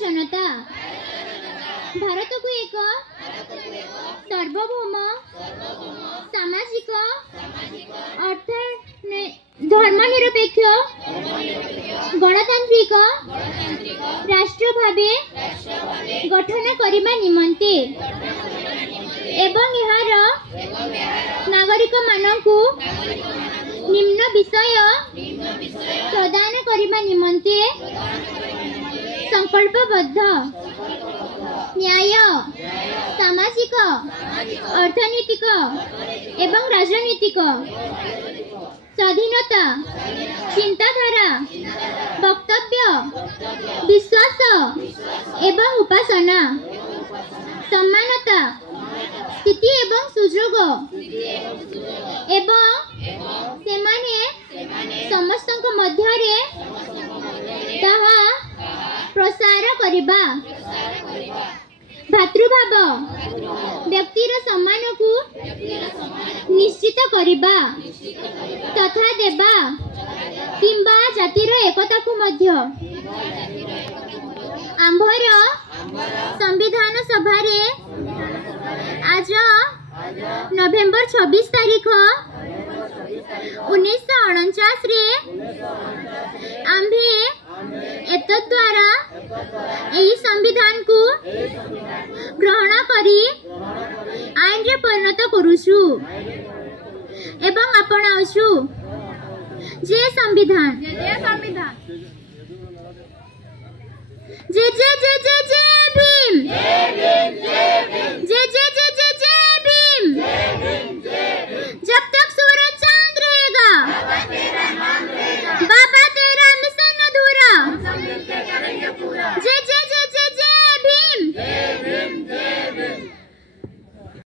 जनता भारत को एक सार्वभौम सामाजिक अर्थ धर्मनिरपेक्ष गणतांत्रिक राष्ट्र भावे गठन करने निमंते एवं यार नागरिक मानकु निम्न विषय प्रदान करने निमंते संकल्पबद्ध न्याय सामाजिक अर्थनीतिक एवं राजनीतिक स्वाधीनता चिंताधारा वक्तव्य विश्वास एवं उपासना समानता स्थिति एवं सुजोग एवं सेमाने समस्तक मध्यरे ताहा प्रसार करिबा भातृभाव व्यक्तिर सम्मान को निश्चित करिबा तथा देबा किंबा जातिर एकता को मध्य आंभर संविधान सभा रे आज नवेम्बर 26 तारीख 1949 रे आम्भे एतद्वारा यही संविधान को ग्रहण करी आईन रे परिणत करूछु एवं अपनाउछु जे संविधान जे जे जे जे